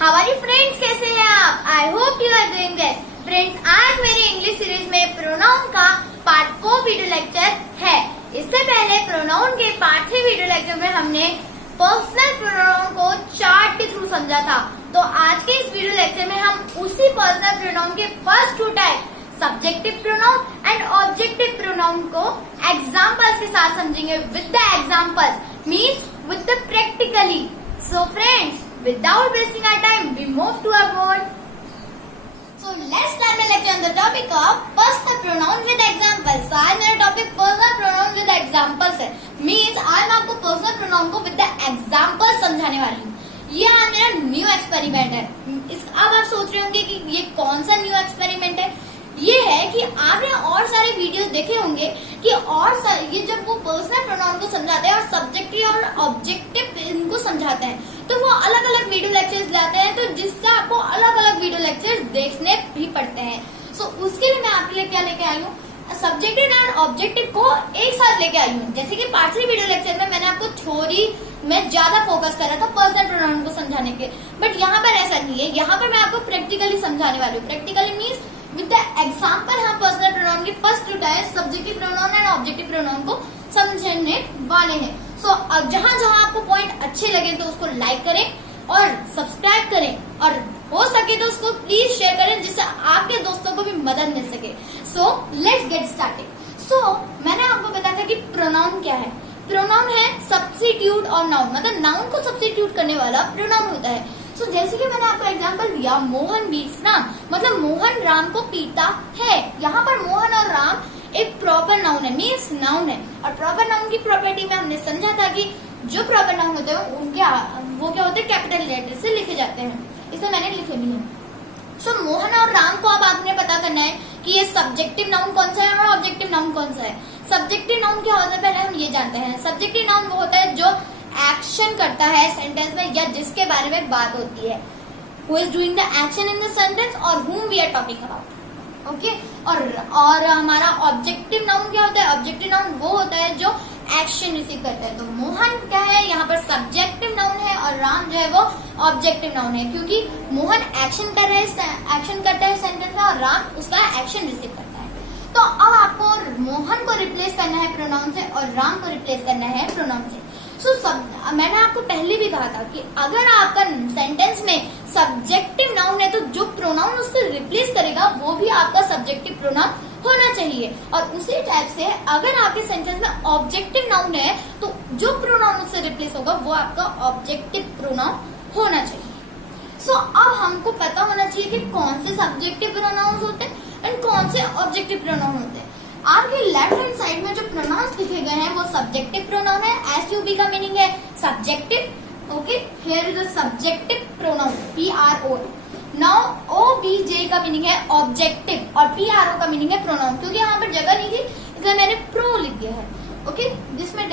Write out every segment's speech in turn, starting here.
हमारी फ्रेंड्स कैसे हैं आप? I hope you are doing well. Friends, आज मेरी इंग्लिश सीरीज में प्रोनाउन का पार्ट 4 वीडियो लेक्चर है। इससे पहले प्रोनाउन के पार्ट 3 वीडियो लेक्चर में हमने पर्सनल प्रोनाउन को चार्ट के थ्रू समझा था। तो आज के इस वीडियो लेक्चर में हम उसी पर्सनल प्रोनाउन के first 2 type subjective pronoun and objective pronoun को एग्जाम्पल्स के साथ समझेंगे। With the examples means with the practically. So friends, without wasting our time, we move to our board. So let's start the lecture on the topic of personal pronoun with examples. So आज मेरा topic personal pronoun with examples है। Means आज मैं आपको personal pronoun को with the examples समझाने वाली हूँ। ये आज मेरा न्यू एक्सपेरिमेंट है। अब आप सोच रहे होंगे कि ये कौन सा न्यू एक्सपेरिमेंट है। ये है कि आपने और सारे वीडियोस देखे होंगे कि ये जब वो पर्सनल प्रोनाउन को समझाते हैं और सब्जेक्टिव और ऑब्जेक्टिव इनको समझाते हैं तो वो अलग अलग वीडियो लेक्चर्स लाते हैं, तो जिससे आपको अलग अलग वीडियो लेक्चर्स देखने भी पड़ते हैं। सो उसके लिए मैं आपके लिए क्या लेके आई हूँ, सब्जेक्टिव एंड ऑब्जेक्टिव को एक साथ लेके आई हूँ। जैसे कि पार्ट 3 वीडियो लेक्चर में मैंने आपको थ्योरी में ज्यादा फोकस करा था पर्सनल प्रोनाउन को समझाने के, बट यहाँ पर ऐसा नहीं है। यहाँ पर मैं आपको प्रैक्टिकली समझाने वाली हूँ। Practically means with the example हम पर्सनल प्रोनाउन के first 2 type subjective pronoun and objective pronoun को समझने वाले हैं। सो जहाँ जहाँ आपको पॉइंट अच्छे लगे तो उसको लाइक करें और सब्सक्राइब करें, और हो सके तो उसको प्लीज शेयर करें जिससे आपके दोस्तों को भी मदद मिल सके। So let's get started. So मैंने आपको बताया था कि प्रोनाउन क्या है। प्रोनाउन है सब्स्टिट्यूट और नाउन, मतलब नाउन को सब्स्टिट्यूट करने वाला प्रोनाउन होता है। तो जैसे कि मैंने आपको एग्जांपल दिया, मोहन बीट्स राम, मतलब मोहन राम को पीटता है। यहाँ पर मोहन और राम एक प्रॉपर नाउन है, मीन्स नाउन है। और प्रॉपर नाउन की प्रॉपर्टी में हमने समझा था कि जो प्रॉपर नाउन होते हैं उनके वो क्या होते हैं, कैपिटल लेटर से लिखे जाते हैं। इसे मैंने लिखे भी है। सो मोहन और राम को अब आपने पता करना है कि ये सब्जेक्टिव नाउन कौन सा है और ऑब्जेक्टिव नाउन कौन सा है। सब्जेक्टिव नाउन क्या होता है पहले हम ये जानते हैं। सब्जेक्टिव नाउन वो होता है जो एक्शन करता है सेंटेंस में या जिसके बारे में बात होती है। Who is doing the action in the sentence or whom we are talking about. Okay और हमारा ऑब्जेक्टिव नाउन क्या होता है। ऑब्जेक्टिव नाउन वो होता है जो एक्शन रिसीव करता है। तो मोहन क्या है, यहाँ पर सब्जेक्टिव नाउन है और राम जो है वो ऑब्जेक्टिव नाउन है, क्योंकि मोहन एक्शन करता है सेंटेंस में और राम उसका एक्शन रिसीव करता है। तो अब आपको मोहन को रिप्लेस करना है प्रोनाउन से और राम को रिप्लेस करना है प्रोनाउन से। मैंने आपको पहले भी कहा था कि अगर आपका सेंटेंस में सब्जेक्टिव नाउन है तो जो प्रोनाउन उससे रिप्लेस करेगा वो भी आपका सब्जेक्टिव प्रोनाउन होना चाहिए। और उसी टाइप से अगर आपके सेंटेंस में ऑब्जेक्टिव नाउन है तो जो प्रोनाउन उससे रिप्लेस होगा वो आपका ऑब्जेक्टिव प्रोनाउन होना चाहिए। सो अब हमको पता होना चाहिए कि कौन से सब्जेक्टिव प्रोनाउन होते हैं एंड कौन से ऑब्जेक्टिव प्रोनाउन होते हैं। आपके लेफ्ट हैंड साइड में जो प्रोनाउंस लिखे गए हैं वो सब्जेक्टिव प्रोनाउन है। SUB का मीनिंग है subjective. Okay, here is a subjective pronoun PRO। Now OBJ का मीनिंग है ऑब्जेक्टिव और PRO का मीनिंग है प्रोनाउन। क्योंकि यहाँ पर जगह नहीं थी इसलिए मैंने प्रो लिख दिया है। ओके, जिसमें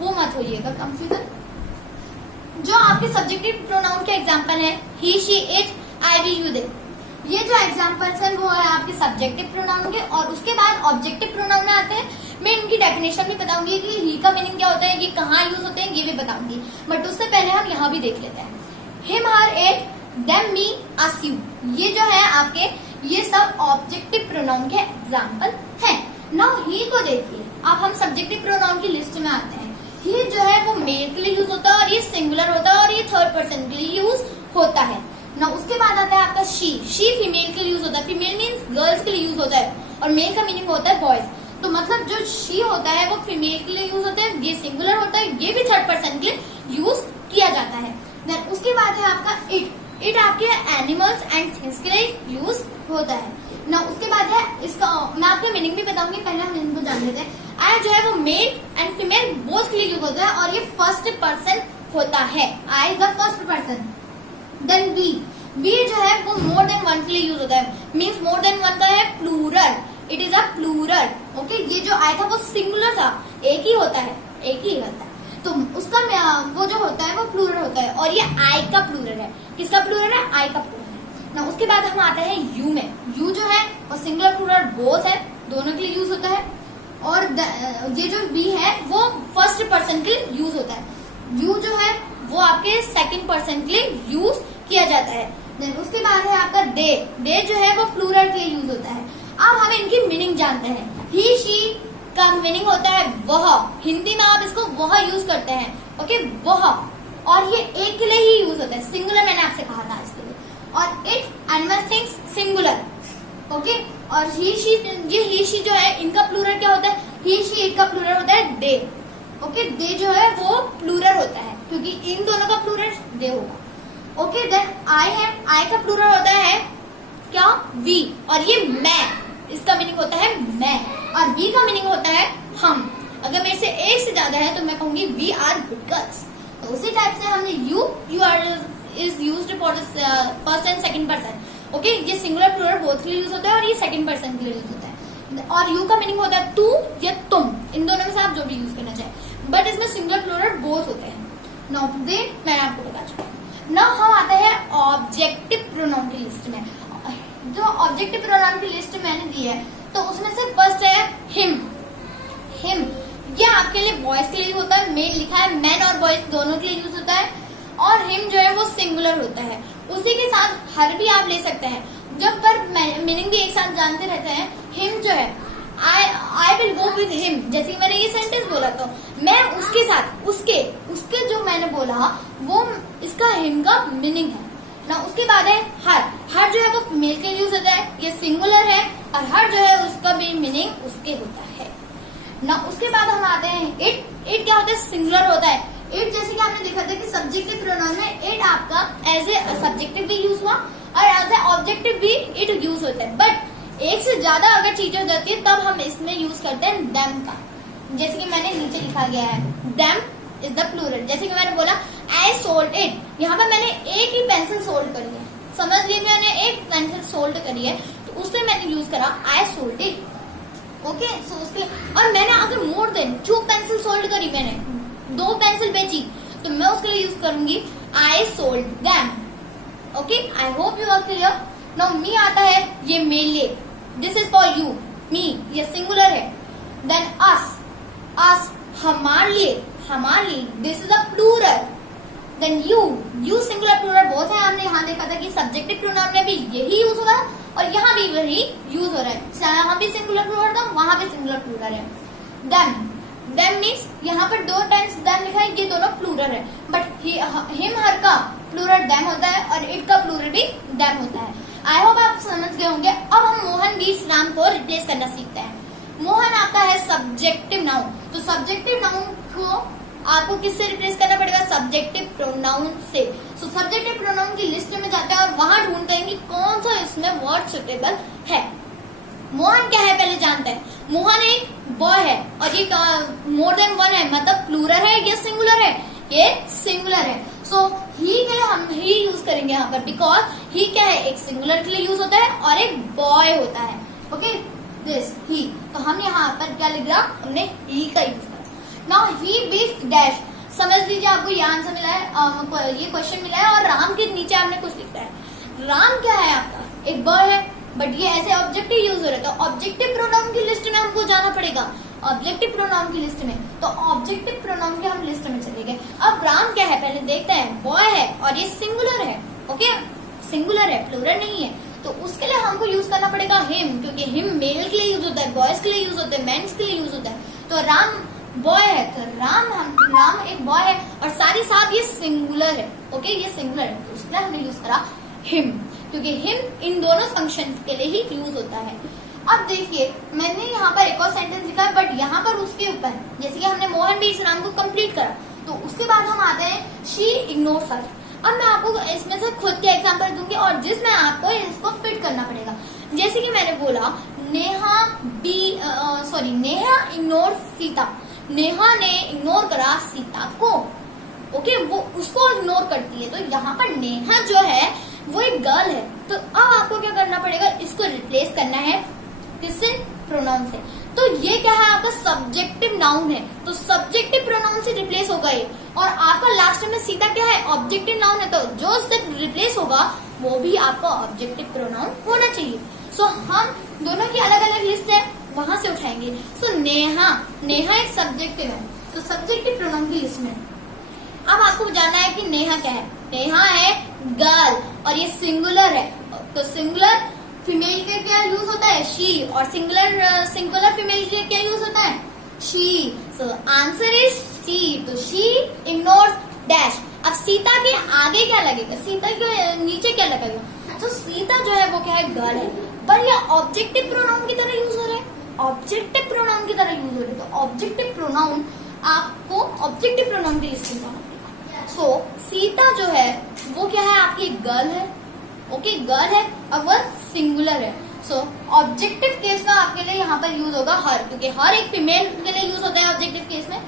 वो मत होइएगा कंफ्यूजन। जो आपके सब्जेक्टिव प्रोनाउन के एग्जाम्पल है he, she, it, I, we, you, they। ये जो एग्जाम्पल्स हैं वो है आपके सब्जेक्टिव प्रोनाउन के। और उसके बाद ऑब्जेक्टिव प्रोनाउन में आते हैं। मैं इनकी डेफिनेशन भी बताऊंगी कि ही का मीनिंग क्या होता है, ये कहाँ यूज होते हैं, ये भी बताऊंगी। बट उससे पहले हम यहाँ भी देख लेते हैं। Him, her, it, them, me, us, you, ये जो है आपके ये सब ऑब्जेक्टिव प्रोनाउन के एग्जाम्पल हैं। नाउ ही को देखिए। अब हम सब्जेक्टिव प्रोनाउन की लिस्ट में आते हैं। ही जो है वो मेल के लिए यूज होता है और ये सिंगुलर होता है और ये थर्ड पर्सन के लिए यूज होता है ना। उसके बाद आता है आपका शी फीमेल के लिए यूज होता है। फीमेल मीन्स गर्ल्स के लिए यूज होता है और मेल का मीनिंग होता है बॉयज। तो मतलब जो शी होता है वो फीमेल के लिए यूज होता है, ये सिंगुलर होता है, ये भी थर्ड पर्सन के लिए यूज किया जाता है। देन उसके बाद है आपका इट आपके एनिमल्स एंड थिंग्स के लिए यूज होता है ना। उसके बाद है इसका मैं आपको मीनिंग भी बताऊंगी, पहले हम इनको जान लेते हैं। आई जो है वो मेल एंड फीमेल बोथ के लिए यूज होता है और ये फर्स्ट पर्सन होता है। I is the first person. Then we जो है वो मोर देन वन के लिए यूज होता है। मीन्स मोर देन वन का है plural, it is a plural. Okay, ये जो आई था वो सिंगुलर था, एक ही होता है, एक ही होता है, तो उसका वो जो होता है वो प्लूरल होता है। और ये आई का प्लूरल है। किसका प्लूरल है? आई का प्लूरल है ना। उसके बाद हम आते हैं यू में। यू जो है वो सिंगुलर प्लूरल बोथ है, दोनों के लिए यूज होता है। और ये जो वी है वो फर्स्ट पर्सन के लिए यूज होता है। यू जो है वो आपके सेकंड पर्सन के लिए यूज किया जाता है। देन उसके बाद है आपका दे। दे जो है वो प्लूरल के लिए यूज होता है। अब हम इनकी मीनिंग जानते हैं। ही शी का मीनिंग होता है वह। हिंदी में आप इसको वह यूज करते हैं, ओके, वह। और ये एक के लिए ही यूज होता है, सिंगुलर मैंने आपसे कहा था इसके लिए। और it animal things singular, okay. और ही शी जो है इनका प्लूरल क्या होता है? ही शी इट का प्लूरल होता है दे, ओके। दे जो है वो प्लूरल होता है क्योंकि इन दोनों का प्लूरल दे होगा, ओके। देन आई है, आई का प्लूरल होता है क्या? वी। और ये मैं, इसका मीनिंग होता है मैं। और वी का मीनिंग होता है हम। अगर मेरे से एक से ज्यादा है तो मैं कहूंगी वी आर गुड गर्ल्स। तो उसी टाइप से हमने you are is used for first and second person, okay. ये सिंगुलर प्लूरल बोथ के लिए यूज होता है और ये सेकंड पर्सन के लिए यूज होता है। और यू का मीनिंग होता है तू या तुम, इन दोनों में से आप जो भी यूज करना चाहें, बट इसमें सिंगुलर प्लूरल बोथ होते हैं। नाउ दे मैंने आपको बता चुका। नाउ हम आते हैं ऑब्जेक्टिव प्रोनाउन की लिस्ट में। जो ऑब्जेक्टिव प्रोनाउन की लिस्ट मैंने दी है तो उसमें से फर्स्ट है हिम। हिम ये आपके लिए बॉयज के लिए होता है, मेल लिखा है, मैन और बॉयज दोनों के लिए यूज होता है। और हिम जो है वो सिंगुलर होता है। उसी के साथ हर भी आप ले सकते हैं, जब पर मीनिंग भी एक साथ जानते रहते हैं। हिम जो है I will go with him, जैसे कि मैंने ये सेंटेंस बोला तो मैं उसके साथ, उसके जो मैंने बोला वो इसका हिम का मीनिंग है ना। उसके बाद है हर। हर जो है वो मेल के लिए यूज होता है, ये सिंगुलर है। और हर जो है उसका भी मीनिंग उसके होता है ना। उसके बाद हम आते हैं इट। इट क्या होता है? सिंगुलर होता है। इट जैसे कि आपने देखा था कि सब्जेक्टिव प्रोनाउन में इट आपका एज ए सब्जेक्टिव भी यूज हुआ और एज ए ऑब्जेक्टिव भी इट यूज होता है। बट एक से ज्यादा अगर चीजें हो जाती है तब हम इसमें यूज करते हैं देम का, जैसे कि मैंने नीचे लिखा गया है देम इज द प्लूरल। जैसे कि मैंने बोला आई सोल्ड इट, यहाँ पर मैंने एक ही पेंसिल सोल्ड करी है, समझ लीजिए मैंने एक पेंसिल सोल्ड करी है तो उसमें मैंने यूज करा आई सोल्ड इट, ओके। सो उसके और मैंने अगर मोर देन 2 पेंसिल सोल्ड करी, मैंने 2 पेंसिल बेची तो मैं उसके लिए यूज करूंगी I sold them, okay. I hope you are clear. Now me आता है, ये मेरे लिए, this is for you, me ये सिंगुलर है। देन अस, अस हमारे लिए, this is a plural. Then you singular plural बहुत है। हमने यहाँ देखा था कि सब्जेक्टिव प्रोनाउन में भी यही यूज हो रहा है और यहाँ भी वही यूज हो रहा है। यहाँ भी सिंगुलर प्लूरल था, वहां भी सिंगुलर प्लूरल है। देम मीन्स यहाँ पर 2 टाइम्स देम लिखा है, ये दोनों प्लूरल है। बट हिम हर का प्लूरल देम होता है और इट का प्लूरल भी देम होता है। आई होप आप समझ गए होंगे। अब हम मोहन बीच राम को रिप्लेस करना सीखते हैं। मोहन आता है सब्जेक्टिव नाउन, तो सब्जेक्टिव नाउन को आपको किससे रिप्लेस करना पड़ेगा? सब्जेक्टिव प्रोनाउन से। सो सब्जेक्टिव प्रोनाउन की लिस्ट में जाते हैं और वहां ढूंढते हैं कि कौन सा इसमें वर्ड सुटेबल है। मोहन क्या है पहले जानते हैं। मोहन एक बॉय है और ये मोर देन 1 है, मतलब प्लूरल है या सिंगुलर है? ये सिंगुलर है। सो ही के लिए हम ही यूज करेंगे यहाँ पर, बिकॉज ही क्या है, एक सिंगुलर के लिए यूज होता है और एक बॉय होता है, ओके। दिस ही, तो हम यहाँ पर क्या लिख रहा, हमने ही का यूज करा। नाउ ही बीट्स डैश, समझ लीजिए आपको ये आंसर मिला है, ये क्वेश्चन मिला है और राम के नीचे आपने कुछ लिखा है। राम क्या है आपका? एक बॉय है, बट ये ऐसे ऑब्जेक्टिव यूज हो रहा है तो ऑब्जेक्टिव प्रोनाउन की लिस्ट में हमको जाना पड़ेगा। ऑब्जेक्टिव प्रोनाउन की लिस्ट में, तो ऑब्जेक्टिव प्रोनाउन के हम लिस्ट में चले गए। अब राम क्या है पहले देखते हैं। बॉय है और ये सिंगुलर है, ओके, सिंगुलर है, प्लूरल नहीं है। तो उसके लिए हमको यूज करना पड़ेगा हिम, क्योंकि हिम मेल के लिए यूज होता है, बॉयज के लिए यूज होता है, मेन्स के लिए यूज होता है। तो राम बॉय है, तो राम एक बॉय है और साथ ही साथ ये सिंगुलर है, ओके, ये सिंगुलर है, तो उसके लिए हमने यूज करा हिम, क्योंकि हिम इन दोनों फंक्शन के लिए ही यूज होता है। अब देखिए मैंने यहाँ पर एक और सेंटेंस लिखा है, बट यहाँ पर उसके ऊपर, जैसे कि हमने मोहन बीच राम को कंप्लीट करा, तो उसके बाद हम आते हैं शी इग्नोर्स हर। अब मैं आपको इसमें से खुद के एग्जांपल दूंगी और जिसमें आपको इसको फिट करना पड़ेगा। जैसे कि मैंने बोला नेहा इग्नोर सीता, नेहा ने इग्नोर करा सीता को, ओके, वो उसको इग्नोर करती है। तो यहाँ पर नेहा जो है वो एक गर्ल है, तो अब आपको क्या करना पड़ेगा, इसको रिप्लेस करना है किससे? प्रोनाउन से। तो ये क्या है आपका सब्जेक्टिव नाउन है, तो सब्जेक्टिव प्रोनाउन से रिप्लेस होगा ये। और आपका लास्ट में सीता क्या है? ऑब्जेक्टिव नाउन है, तो जो उससे रिप्लेस होगा वो भी आपका ऑब्जेक्टिव प्रोनाउन होना चाहिए। सो हम दोनों की अलग अलग लिस्ट है, वहां से उठाएंगे। सो नेहा एक सब्जेक्टिव है, तो सब्जेक्टिव प्रोनाउन की लिस्ट में अब आपको जानना है कि नेहा क्या है। नेहा है गर्ल, और ये सिंगुलर है, तो सिंगुलर फीमेल के क्या यूज होता है, शी, और सिंगुलर फीमेल के क्या यूज होता है, she. So answer is C. तो शी इग्नोर्स डैश। अब सीता के आगे क्या लगेगा, सीता के नीचे क्या लगेगा, तो सीता जो है वो क्या है, गर्ल है, पर ये ऑब्जेक्टिव प्रोनाउन की तरह यूज हो रहा है, ऑब्जेक्टिव प्रोनाउन की तरह यूज हो रहा है। तो ऑब्जेक्टिव प्रोनाउन आपको ऑब्जेक्टिव प्रोनाउन की लिस्ट में जाना पड़ेगा। सो सीता जो है वो क्या है, आपकी गर्ल है, ओके, गर्ल है, अब वह सिंगुलर है। सो ऑब्जेक्टिव केस में आपके लिए यहाँ पर यूज होगा हर, क्योंकि हर एक फीमेल के लिए यूज होता है ऑब्जेक्टिव केस में,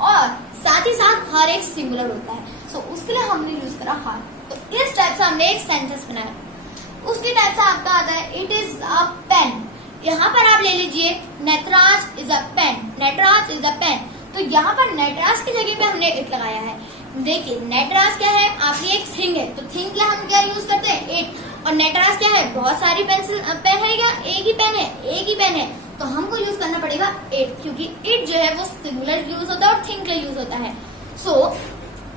और साथ ही साथ हर एक सिंगुलर होता है। सो उसके लिए हमने यूज करा हर। तो इस टाइप से हमने एक सेंटेंस बनाया। उसकी टाइप से आपका आता है इट इज अ पेन। यहाँ पर आप ले लीजिए Nataraj is a pen, Nataraj is a pen. तो यहाँ पर नटराज की जगह पे हमने इट लगाया है। देखिए नटराज क्या है, आपकी एक थिंग है, तो थिंग के लिए हम क्या यूज करते हैं, इट। और नटराज क्या है, बहुत सारी पेन है क्या, एक ही पेन है, एक ही पेन है, तो हमको यूज करना पड़ेगा इट, क्योंकि इट जो है वो सिंगुलर यूज होता है और थिंग के लिए यूज होता है। सो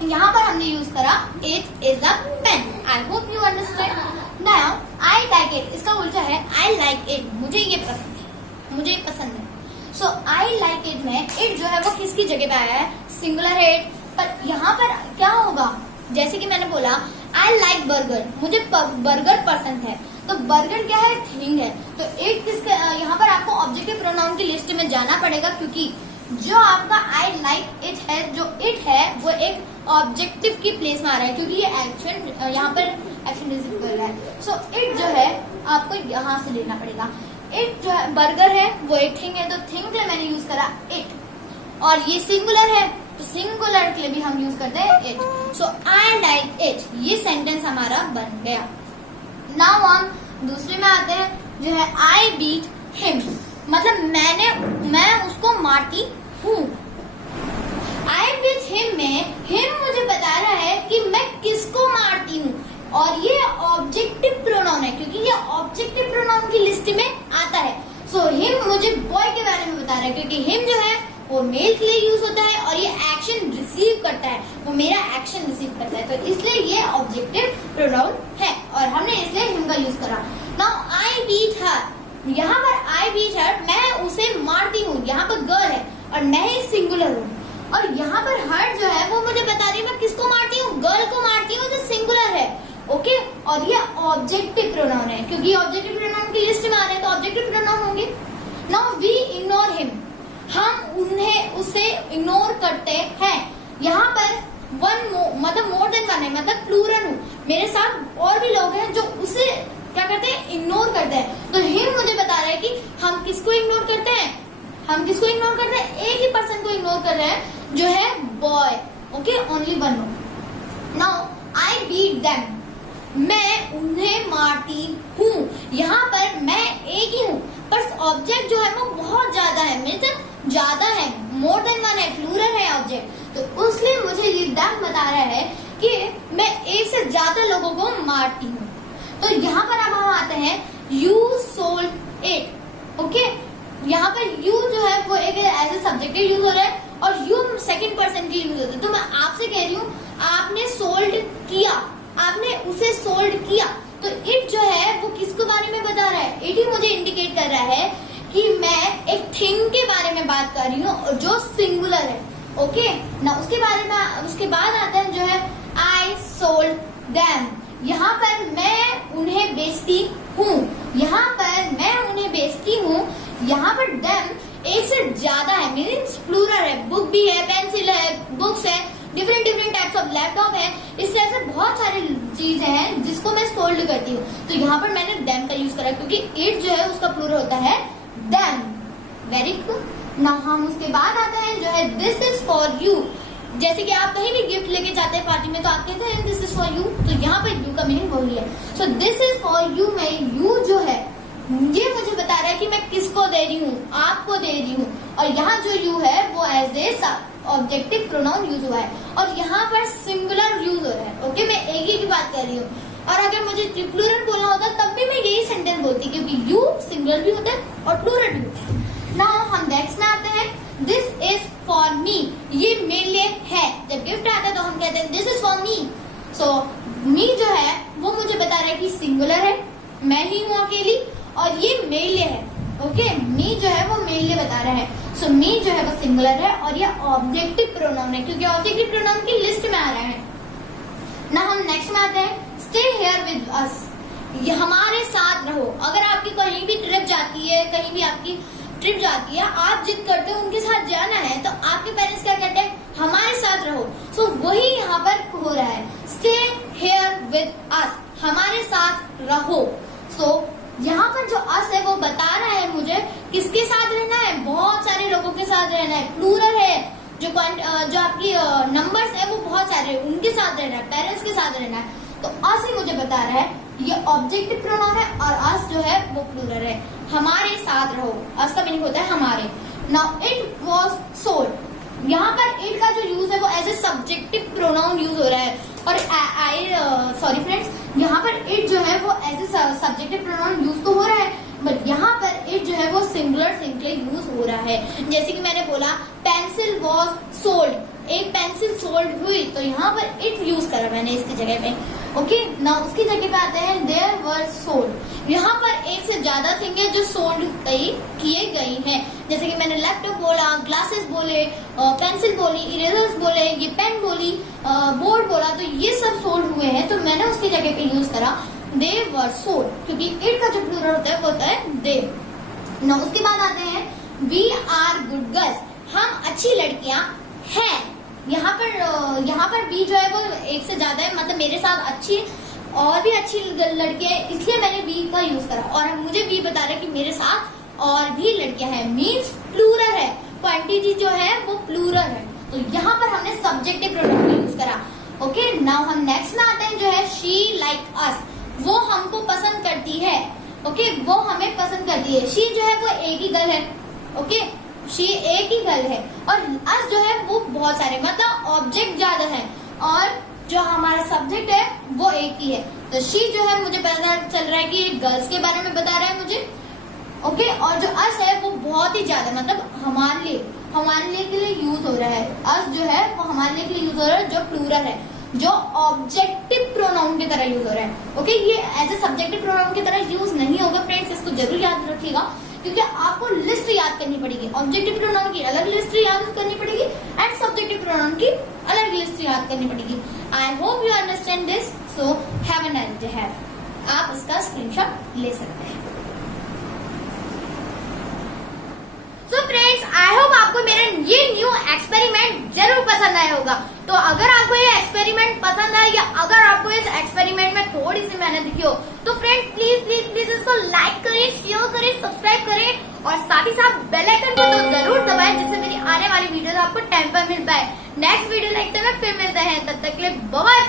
यहाँ पर हमने यूज करा it is a pen. I hope you understand. Now I like it, इसका उल्टा है आई लाइक इट, मुझे ये पसंद है, मुझे ये पसंद है। सो आई लाइक इट में इट जो है वो किसकी जगह पे आया है, सिंगुलर है इट। पर यहाँ पर क्या होगा, जैसे कि मैंने बोला आई लाइक बर्गर, मुझे बर्गर पसंद है, तो बर्गर क्या है, थिंग है, तो इट किसके, यहाँ पर आपको ऑब्जेक्टिव प्रोनाउन की लिस्ट में जाना पड़ेगा, क्योंकि जो आपका आई लाइक इट है, जो इट है वो एक ऑब्जेक्टिव की प्लेस में आ रहा है, क्योंकि ये एक्शन यहाँ पर एक्शन रिसीव कर रहा है। सो इट जो है आपको यहाँ से लेना पड़ेगा। इट जो है बर्गर है वो एक थिंग है, तो थिंग के लिए मैंने यूज करा इट, और ये सिंगुलर है तो सिंगुलर के लिए भी हम यूज करते हैं it. So I like it, ये सेंटेंस हमारा बन गया। नाउ हम दूसरे में आते हैं, जो है आई बीट हिम, मतलब मैं उसको मारती हूँ। आई बीट हिम में हिम मुझे बता रहा है कि मैं किसको मारती हूँ, और ये ऑब्जेक्टिव प्रोनाउन है, क्योंकि ये ऑब्जेक्टिव प्रोनाउन की लिस्ट में आता है। सो हिम मुझे बॉय के बारे में बता रहा है, क्योंकि हिम जो है वो मेल के लिए यूज होता है, और ये एक्शन रिसीव करता है, वो मेरा एक्शन रिसीव करता है, तो इसलिए ये ऑब्जेक्टिव प्रोनाउन है, और हमने इसलिए हिम का यूज करा। नाउ आई बीट हर, यहाँ पर आई बीट हर, मैं उसे मारती हूँ, यहाँ पर गर्ल है और मैं ही सिंगुलर हूँ, और यहाँ पर हर जो है वो मुझे बता रही है मैं किसको मारती हूँ, गर्ल को मारती हूँ, जो सिंगुलर है, ओके। और ये ऑब्जेक्टिव प्रोनाउन है, क्योंकि ऑब्जेक्टिव प्रोनाउन की लिस्ट में आ रहे हैं तो ऑब्जेक्टिव प्रोनाउन होंगे। नाउ वी इग्नोर हिम, हम उसे इग्नोर करते हैं। यहाँ पर मतलब मोर देन वन है, मतलब प्लूरल हूँ, मेरे साथ और भी लोग हैं जो उसे क्या करते हैं, इग्नोर करते हैं। तो हिम मुझे बता रहा है कि हम किसको इग्नोर करते हैं, हम किसको इग्नोर कर रहे हैं, एक ही पर्सन को इग्नोर कर रहे हैं, जो है boy, okay, only one. Now I beat them, मैं उन्हें मारती हूँ, यहाँ पर मैं एक ही हूँ, पर ऑब्जेक्ट जो है वो बहुत ज्यादा है, मतलब ज्यादा है, मोर देन वन है, प्लूरल है ऑब्जेक्ट, तो उसलिए मुझे ये डैम बता रहा है कि मैं एक से ज्यादा लोगों को मारती हूँ। तो यहाँ पर अब हम आते हैं यू सोल्ड इट, ओके। यहाँ पर यू जो है वो एक एज ए सब्जेक्टिव यूज हो रहा है, और यू सेकंड पर्सन की यूज होता है। तो मैं आपसे कह रही हूँ आपने सोल्ड किया, आपने उसे सोल्ड किया, तो इट जो है वो किसके बारे में बता रहा है, इट ही मुझे इंडिकेट कर रहा है कि मैं एक थिंग के बारे में बात कर रही हूँ जो सिंगुलर है, ओके ना। उसके बारे में उसके बाद आता है जो है आई सोल्ड देम, यहाँ पर मैं उन्हें बेचती हूँ, यहाँ पर मैं उन्हें बेचती हूँ, यहाँ पर देम एक से ज्यादा है, मीनिंग प्लूरल है, बुक भी है, पेंसिल है, बुक्स है, डिफरेंट टाइप्स ऑफ लैपटॉप है, इस तरह से बहुत सारी चीजें हैं जिसको मैं सोल्ड करती हूँ। तो यहाँ पर मैंने देम का यूज करा, क्योंकि इट जो है उसका प्लूरल होता है देम। Very good. ना हम उसके बाद आते हैं जो है दिस इज फॉर यू, जैसे कि आप कहीं भी गिफ्ट लेके जाते हैं पार्टी में तो आप कहते हैं दिस इज फॉर यू, तो यहाँ पर यू का मीनिंग वही है। So this is for you में यू जो है ये मुझे बता रहा है कि मैं किसको दे रही हूँ, आपको दे रही हूँ, और यहाँ जो यू है वो as a objective pronoun use हुआ है, और यहाँ पर सिंगुलर यूज हो रहा है, ओके। मैं एक ही की बात कर रही हूँ, और अगर मुझे प्लूरल बोलना होता तब भी मैं यही सेंटेंस बोलती, क्योंकि यू सिंगुलर भी होता है और प्लूरल भी होता है। नाउ हम नेक्स्ट में आते हैं दिस इज फॉर मी, ये मेरे लिए है। जब गिफ्ट आता है तो हम कहते हैं दिस इज फॉर मी। सो मी जो है वो मुझे बता मेल है। ओके, मी जो है वो मेल बता रहा है। सो मी जो है वो सिंगुलर है और ये ऑब्जेक्टिव प्रोनाउन है क्योंकि ऑब्जेक्टिव प्रोनाउन की लिस्ट में आ रहा है ना। हम नेक्स्ट में आते हैं, स्टे हियर विद अस, ये हमारे साथ रहो। अगर आपकी कहीं भी ट्रिप जाती है, कहीं भी आपकी ट्रिप जाती है, आप जिद करते हो उनके साथ जाना है, तो आपके पेरेंट्स क्या कहते हैं, हमारे साथ रहो। सो वही यहाँ पर हो रहा है, स्टे हियर विद अस, हमारे साथ रहो। सो यहाँ पर जो अस है वो बता रहा है मुझे किसके साथ रहना है, बहुत सारे लोगों के साथ रहना है, प्लूरल है। जो आपकी नंबर्स है वो बहुत सारे, उनके साथ रहना है, पेरेंट्स के साथ रहना है। तो अस ही मुझे बता रहा है, ये ऑब्जेक्टिव प्रोनाउन है और अस जो है वो प्लूरल है, हमारे साथ रहो। अस का मीनिंग होता है हमारे। नाउ इट वाज सोल्ड, यहाँ पर इट का जो यूज है वो as a subjective pronoun use हो रहा है। और सॉरी फ्रेंड्स, यहाँ पर इट जो है वो as a subjective pronoun use तो हो रहा है, बट यहाँ पर इट जो है वो सिंगुलर यूज हो रहा है। जैसे कि मैंने बोला पेंसिल वॉज सोल्ड, एक पेंसिल सोल्ड हुई, तो यहाँ पर इट यूज करा मैंने इसकी जगह पे। ओके, ना उसकी जगह पे आते हैं देयर वर सोल्ड, यहाँ पर एक से ज्यादा थिंग है जो सोल्ड किए गई हैं। जैसे कि मैंने लैपटॉप बोला, ग्लासेस बोले, पेंसिल बोली, इरेजर्स बोले, ये पेन बोली, बोर्ड बोला, तो ये सब सोल्ड हुए हैं, तो मैंने उसकी जगह पे यूज करा दे वर सोल्ड, क्योंकि इट का जो प्लूरल होता है वो होता है दे। ना उसके बाद आते हैं वी आर गुड गर्ल्स, हम अच्छी लड़कियां हैं। यहाँ पर बी जो है वो एक से ज्यादा है, मतलब मेरे साथ अच्छी और भी अच्छी लड़कियां हैं, इसलिए मैंने बी का यूज करा। और मुझे बी बता रहा है कि मेरे साथ और भी लड़कियां हैं, मीन्स प्लूरल है, क्वांटिटी जो है वो प्लूरल है, तो यहाँ पर हमने सब्जेक्टिव प्रोनाउन यूज करा। ओके, नाउ हम नेक्स्ट में आते हैं जो है शी लाइक अस, वो हमको पसंद करती है। ओके, वो हमें पसंद करती है। शी जो है वो एक ही गर्ल है। ओके, शी एक ही गर्ल है और अस जो है वो बहुत सारे, मतलब ऑब्जेक्ट ज्यादा है और जो हमारा सब्जेक्ट है वो एक ही है। तो शी जो है मुझे पता चल रहा है कि गर्ल्स के बारे में बता रहा है मुझे। ओके, और जो अस है वो बहुत ही ज्यादा, मतलब हमारे लिए के लिए यूज हो रहा है। अस जो है वो हमारे लिए के लिए यूज हो रहा है, जो प्लूरल है, जो ऑब्जेक्टिव प्रोनाउन की तरह यूज हो रहा है। ओके, ये एज ए सब्जेक्टिव प्रोनाउन की तरह यूज नहीं होगा फ्रेंड्स, इसको जरूर याद रखिएगा, क्योंकि आपको लिस्ट याद करनी पड़ेगी। ऑब्जेक्टिव प्रोनाउन की अलग लिस्ट याद करनी पड़ेगी एंड सब्जेक्टिव प्रोनाउन की अलग लिस्ट याद करनी पड़ेगी। आई hope you understand this, so have a nice day. आप इसका स्क्रीनशॉट ले सकते हैं। तो फ्रेंड्स, आई होप आपको मेरा ये न्यू एक्सपेरिमेंट जरूर पसंद आया होगा। तो अगर आपको ये एक्सपेरिमेंट पसंद आया या अगर आपको इस एक्सपेरिमेंट में थोड़ी सी मेहनत दिखी हो, तो फ्रेंड्स प्लीज प्लीज प्लीज इसको लाइक करें, शेयर करें, सब्सक्राइब करें और साथ ही साथ बेल आइकन को तो जरूर दबाएं, जिससे मेरी आने वाली वीडियोस आपको टाइम पर मिल पाए। नेक्स्ट वीडियो लेक्चर में फिर मिलते हैं, तब तक के लिए बाय।